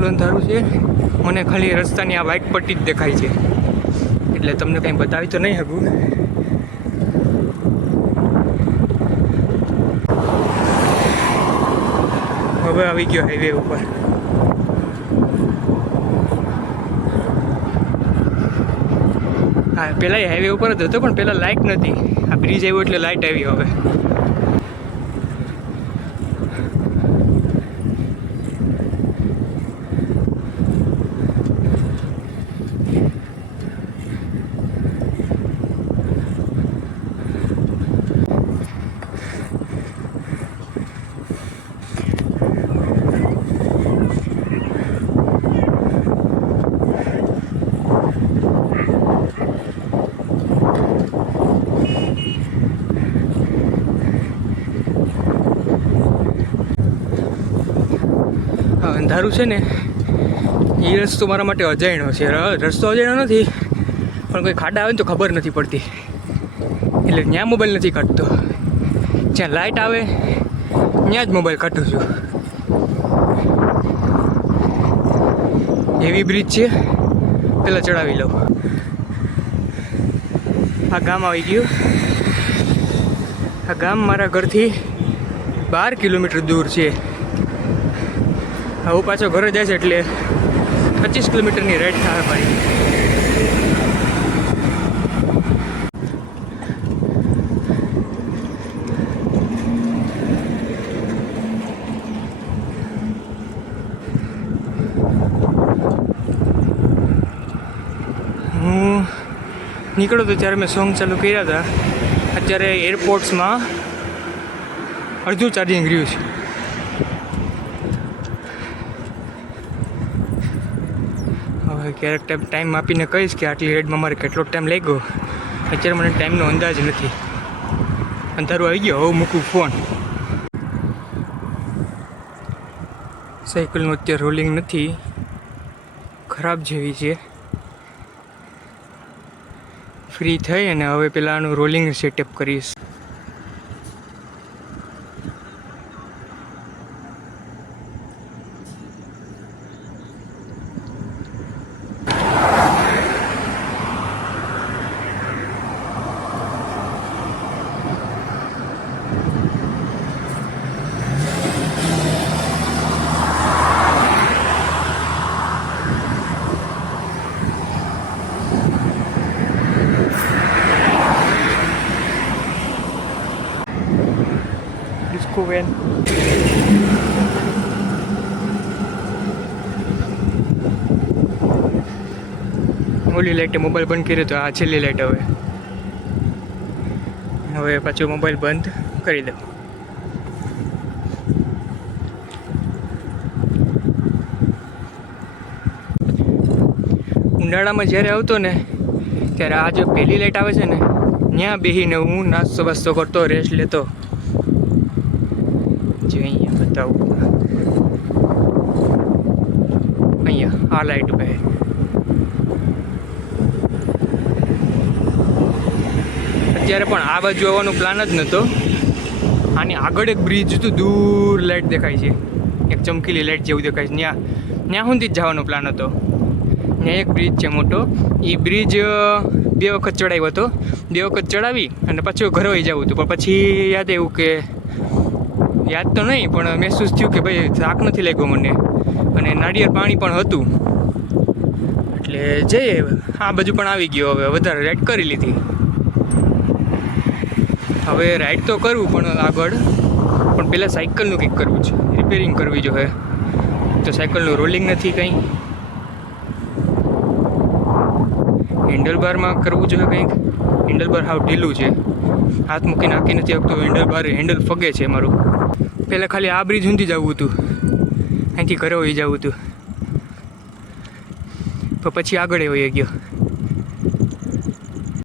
ફૂલ અંધારું છે. મને ખાલી રસ્તાની આ વ્હાઇટ પટ્ટી જ દેખાય છે, એટલે તમને કંઈ બતાવી તો નહીં શકું. હવે આવી ગયો હાઈવે ઉપર. હા, પહેલાં હાઈવે ઉપર જ હતો, પણ પહેલાં લાઇટ નથી. આ બ્રિજ આવ્યો એટલે લાઇટ આવી હવે. અંધારું છે ને, એ રસ્તો મારા માટે અજાણ્યો છે. રસ્તો અજાણ્યો નથી, પણ કોઈ ખાડા આવે ને તો ખબર નથી પડતી, એટલે ત્યાં મોબાઈલ નથી કાઢતો. જ્યાં લાઇટ આવે ત્યાં જ મોબાઈલ કાઢું છું. એવી બ્રિજ છે, પહેલાં ચડાવી લઉં. આ ગામ આવી ગયું. આ ગામ મારા ઘરથી 12 કિલોમીટર દૂર છે. હવે પાછો ઘરે જાય છે એટલે 25 કિલોમીટરની રાઈડ થાય મારી. હું નીકળ્યો હતો ત્યારે મેં સોંગ ચાલુ કર્યા હતા. અત્યારે એરપોર્ટ્સમાં અડધું ચાર્જિંગ રહ્યું છે. ક્યારેક ટાઈમ આપીને કહીશ કે આટલી રાઈડમાં મારે કેટલો ટાઈમ લાગ્યો. અત્યારે મને ટાઈમનો અંદાજ નથી. અંધારું આવી ગયો, હવે મૂકું ફોન. સાયકલનું અત્યારે રોલિંગ નથી, ખરાબ જેવી છે. ફ્રી થઈ અને હવે પેલા આનું રોલિંગ સેટઅપ કરીશ. ડિસ્કો વેન. ઓલી લાઇટે મોબાઈલ બંધ કર્યો તો આ છેલ્લી લાઇટ. હવે પાછું મોબાઈલ બંધ કરી દઉં. ઉનાળામાં જ્યારે આવતો ને ત્યારે આ જે પહેલી લાઇટ આવે છે ને, ત્યાં બેસીને હું નાસ્તો બાસ્તો કરતો, રેસ્ટ લેતો. જે અહીંયા બતાવું, અહીંયા આ લાઇટ બે. અત્યારે પણ આ બાજુ આવવાનો પ્લાન જ નહોતો. આની આગળ એક બ્રિજ હતું, દૂર લાઇટ દેખાય છે, એક ચમકીલી લાઇટ જેવું દેખાય છે. ત્યાં સુધી જ જવાનો પ્લાન હતો. ત્યાં એક બ્રિજ છે મોટો, એ બ્રિજ 2 વખત ચડાવ્યો હતો. 2 વખત ચડાવી અને પાછું ઘરે વહી જવું હતું. પણ પછી યાદ આવ્યું કે, યાદ તો નહીં પણ મહેસૂસ થયું કે ભાઈ થાક નથી લાગ્યો મને, અને નાળિયેર પાણી પણ હતું, એટલે જઈએ. આ બાજુ પણ આવી ગયો. હવે વધારે રાઈડ કરી લીધી. હવે રાઈડ તો કરવું પણ આગળ, પણ પહેલાં સાયકલનું કંઈક કરવું છે, રિપેરિંગ કરવી જોઈએ. તો સાયકલનું રોલિંગ નથી કંઈ. હેન્ડલબારમાં કરવું જોઈએ કંઈક. હેન્ડલબાર હાવ ઢીલું છે, હાથ મૂકી નાખી નથી શકતું. હેન્ડલ ફગે છે મારું. પહેલાં ખાલી આ બ્રિજ સુધી જવું હતું, અહીંથી ઘરે વહી જવું હતું, તો પછી આગળ વહી ગયો.